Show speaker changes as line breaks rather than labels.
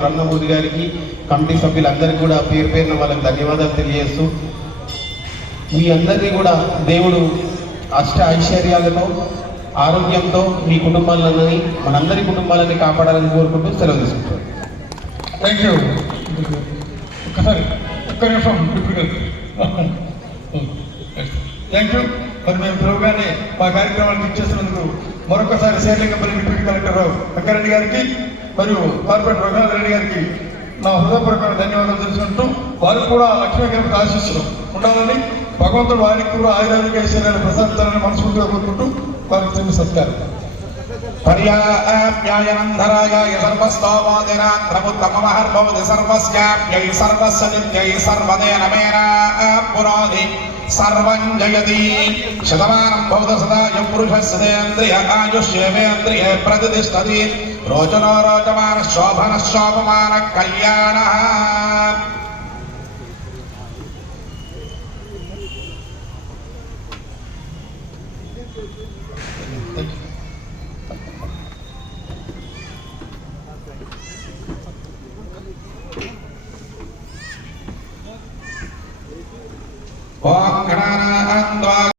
రంగమూరి గారికి కమిటీ సభ్యులందరికీ కూడా పేరు పేరున వాళ్ళకి ధన్యవాదాలు తెలియజేస్తూ మీ అందరినీ కూడా దేవుడు అష్ట ఐశ్వర్యాలతో ఆరోగ్యంతో మీ కుటుంబాలని మనందరి కుటుంబాలని కాపాడాలని కోరుకుంటూ సెలవు తీసుకుంటారు
థ్యాంక్ యూ ఒకసారి ఒక్క నిమిషం థ్యాంక్ యూ మరి మేము పిలవగానే మా కార్యక్రమానికి ఇచ్చేసినందుకు మరొకసారి శేర్లింగపల్లి డిప్యూటీ కలెక్టర్ వెంకరెడ్డి గారికి మరియు కార్పొరేట్ రఘునాథ్ రెడ్డి గారికి నా హృదయపూర్వక ధన్యవాదాలు తెలుసుకుంటూ వారికి కూడా లక్ష్మీ గణపతి ఆశిస్తున్నాం ఉండాలని భగవంతుడు వారికి కూడా ఆయురారోగ్య ఐశ్వర్యాలు ప్రసాదించాలని మనస్ఫూర్తిగా కోరుకుంటూ వారికి చిన్న సత్కారం.
పర్యాప్యాయనంధరాయ సర్వస్తోమోదినాన్ సర్వస్యాప్యై సర్వస్య నిత్యై సర్వదే నమేనా పురోధి సర్వం జయతి శతమానం భవత సదా సదాయ పురుషస్యేంద్రియ ఆయుష్యేవేంద్రియ ప్రతిష్టతి. రోచనో రోచమాన శోభన శోభమాన కళ్యాణ ఓం గణానాన్వా